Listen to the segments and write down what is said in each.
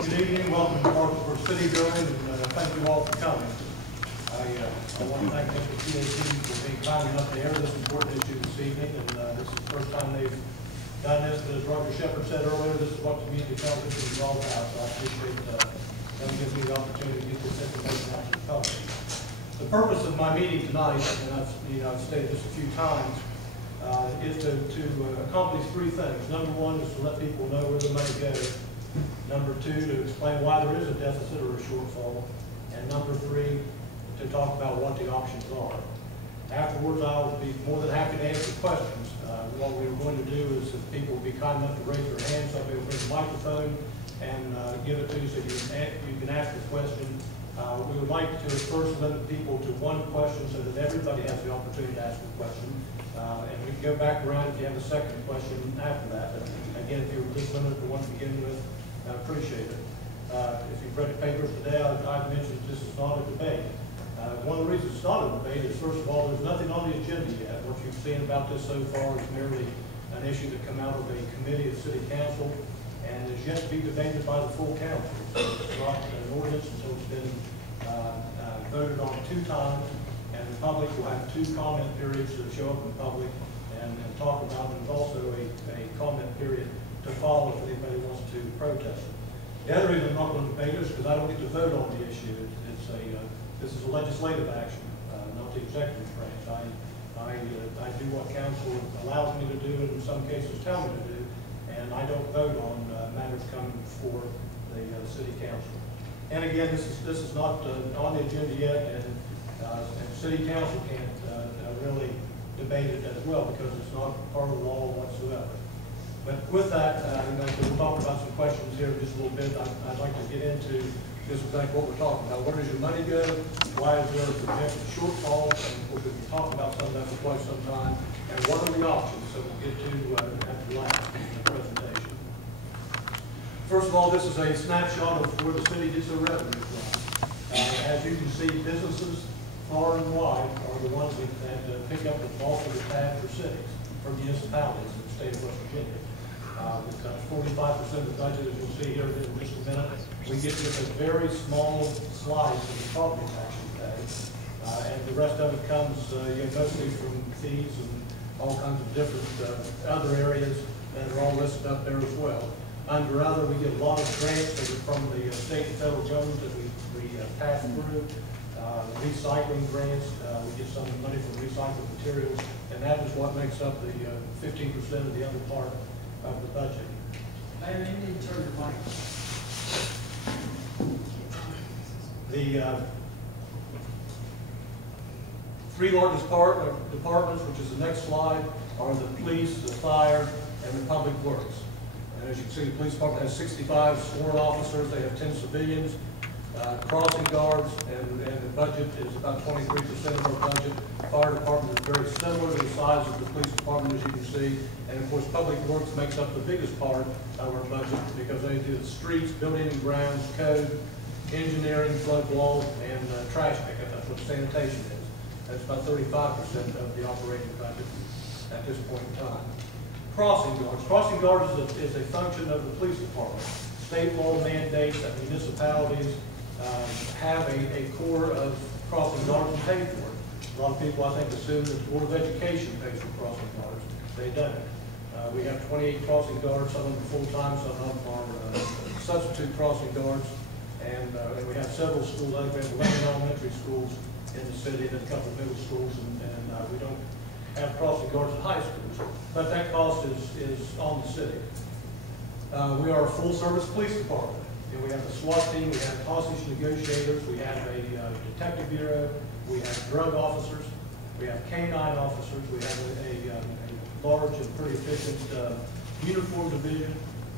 Good evening, welcome to Parkersburg City Building, and thank you all for coming. I want to thank Mr. PAC for being kind enough to air this important issue this evening, and this is the first time they've done this. As Roger Shepard said earlier, this is what community television is all about, so I appreciate them giving me the opportunity to get this information out to the public. The purpose of my meeting tonight, and I've stated this a few times, is to accomplish three things. Number one is to let people know where the money goes. Number two, to explain why there is a deficit or a shortfall. And number three, to talk about what the options are. Afterwards, I'll be more than happy to answer questions. What we were going to do is if people would be kind enough to raise their hands, somebody will bring the microphone and give it to you so you can ask a question. We would like to first limit people to one question so that everybody has the opportunity to ask a question. And we can go back around if you have a second question after that. But again, if you were just limited to one to begin with, I appreciate it. If you've read the papers today, I've mentioned this is not a debate. One of the reasons it's not a debate is, first of all, there's nothing on the agenda yet. What you've seen about this so far is merely an issue that come out of a committee of City Council and is yet to be debated by the full council. So it's not an ordinance until it's been voted on 2 times, and the public will have 2 comment periods to show up in public and talk about it. There's also a comment period to follow if anybody wants to protest it. The other reason I'm not going to debate it is because I don't get to vote on the issue. This is a legislative action, not the executive branch. I do what council allows me to do, and in some cases tell me to do, and I don't vote on matters coming before the city council. And again, this is not on the agenda yet, and city council can't really debate it as well because it's not part of the law whatsoever. But with that, we'll talk about some questions here in just a little bit. I'd like to get into just exactly what we're talking about. Where does your money go? Why is there a projected shortfall? And we'll be talking about some of that for quite some time. And what are the options? So we'll get to at the last in the presentation. First of all, this is a snapshot of where the city gets their revenue from. As you can see, businesses far and wide are the ones that pick up the bulk of the tab for cities, for municipalities in the state of West Virginia. It's 45% of the budget, as you'll see here in just a minute. We get just a very small slice of the property tax we pay, and the rest of it comes mostly from fees and all kinds of different other areas that are all listed up there as well. Under other, we get a lot of grants that are from the state and federal government that we pass through. Recycling grants, we get some money from recycled materials, and that is what makes up the 15% of the other part of the budget. Mayor, you need to turn your mic. The 3 largest departments, which is the next slide, are the police, the fire, and the public works. And as you can see, the police department has 65 sworn officers. They have 10 civilians. Crossing guards, and the budget is about 23% of our budget. Fire department is very similar to the size of the police department, as you can see. And of course, public works makes up the biggest part of our budget because they do the streets, building and grounds, code, engineering, flood wall, and trash pickup. That's what sanitation is. That's about 35% of the operating budget at this point in time. Crossing guards. Crossing guards is a function of the police department. State law mandates that municipalities have a corps of crossing guards and pay for it. A lot of people, I think, assume that the Board of Education pays for crossing guards. They don't. We have 28 crossing guards, some of them full-time, some of them are substitute crossing guards, and we have several schools. We have 11 elementary schools in the city and a couple of middle schools, and we don't have crossing guards at high schools. But that cost is on the city. We are a full-service police department. We have a SWAT team, we have hostage negotiators, we have a detective bureau, we have drug officers, we have canine officers, we have a large and pretty efficient uniform division,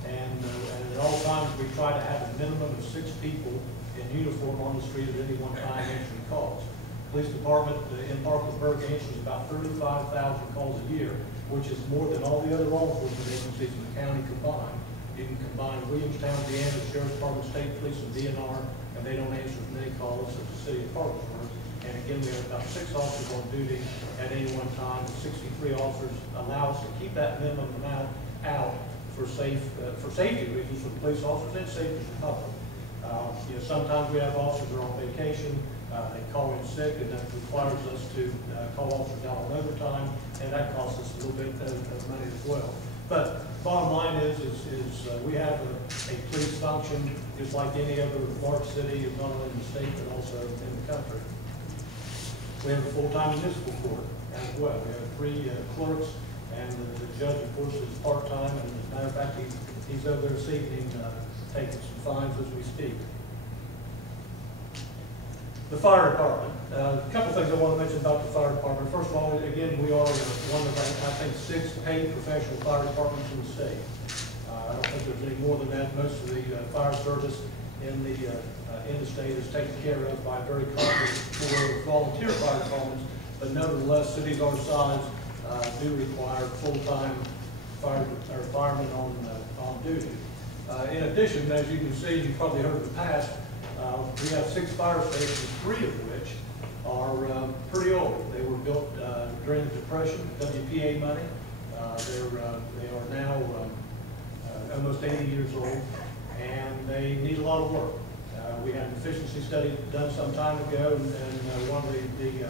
and at all times we try to have a minimum of 6 people in uniform on the street at any one time answering calls. Police department in Parkersburg answers about 35,000 calls a year, which is more than all the other law enforcement agencies in the county combined. You can combine Williamstown, Deanna, Sheriff's Department, State Police, and DNR, and they don't answer as many calls as the city of Parkersburg. And again, we have about 6 officers on duty at any one time. 63 officers allow us to keep that minimum amount out for safety reasons for the police officers and safety for the public. Sometimes we have officers that are on vacation, they call in sick, and that requires us to call officers out on overtime, and that costs us a little bit of money as well. But bottom line is we have a police function just like any other large city, not only in the state but also in the country. We have a full-time municipal court as well. We have 3 clerks, and the judge, of course, is part-time, and as a matter of fact, he's over there this evening taking some fines as we speak. The fire department. A couple things I want to mention about the fire department. First of all, again, we are one of, I think, 6 paid professional fire departments in the state. I don't think there's any more than that. Most of the fire service in the state is taken care of by very competent volunteer fire departments, but nevertheless, cities our size do require full-time firemen on duty. In addition, as you can see, you've probably heard in the past, we have 6 fire stations, 3 of which are pretty old. They were built during the Depression, WPA money. They are now almost 80 years old, and they need a lot of work. We had an efficiency study done some time ago, and one of the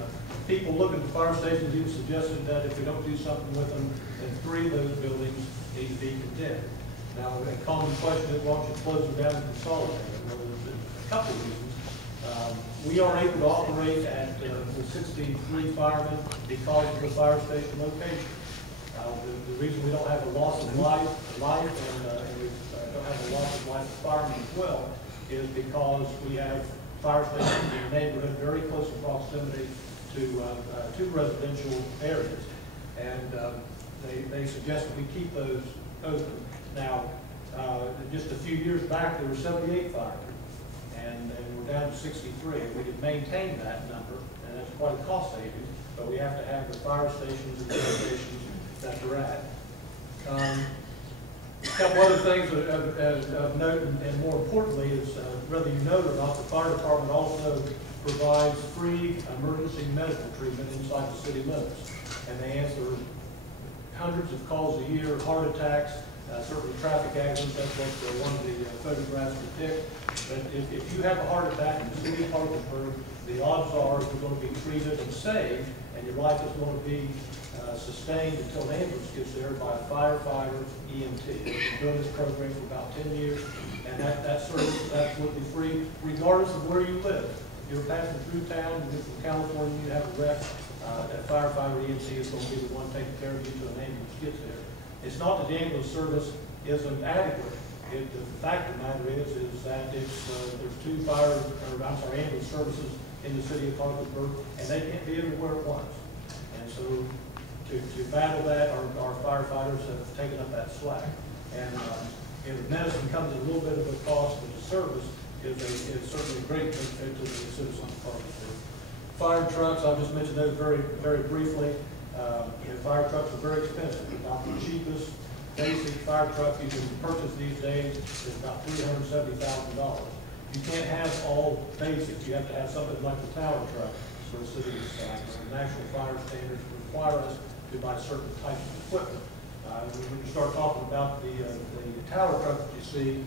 people looking at the fire stations even suggested that if we don't do something with them, then 3 of those buildings need to be condemned. Now, a common question is, why don't you close them down and consolidate them? Well, there's a couple of reasons. We are able to operate at with 63 firemen because of the fire station location. The reason we don't have a loss of life and we don't have a loss of life of firemen as well is because we have fire stations in the neighborhood very close in proximity to 2 residential areas. And they suggest that we keep those open. Now, just a few years back, there were 78 firemen, and we're down to 63. We could maintain that number, and that's quite a cost savings, but we have to have the fire stations and the stations that they're at. A couple other things of note, and more importantly, is whether you know it or not, the fire department also provides free emergency medical treatment inside the city limits. And they answer hundreds of calls a year, heart attacks, certainly traffic accidents. That's what one of the photographs depict. But if you have a heart attack in the city of Parkersburg, the odds are you're going to be treated and saved, and your life is going to be sustained until an ambulance gets there by a firefighter, EMT. We've been doing this program for about 10 years, and that service is absolutely free, regardless of where you live. If you're passing through town, you're from California, you have a wreck, that firefighter, EMT is going to be the one taking care of you until an ambulance gets there. It's not that the ambulance service isn't adequate. The fact of the matter is that there's 2 ambulance services in the city of Parkersburg, and they can't be everywhere at once. And so to battle that, our firefighters have taken up that slack. And if medicine comes at a little bit of a cost, but the service is certainly a great benefit to the citizens of Parkersburg. Fire trucks, I'll just mention those very, very briefly. Fire trucks are very expensive. About the cheapest basic fire truck you can purchase these days is about $370,000. You can't have all basics. You have to have something like the tower truck for the city of the national fire standards require us to buy certain types of equipment. When you start talking about the tower truck that you see,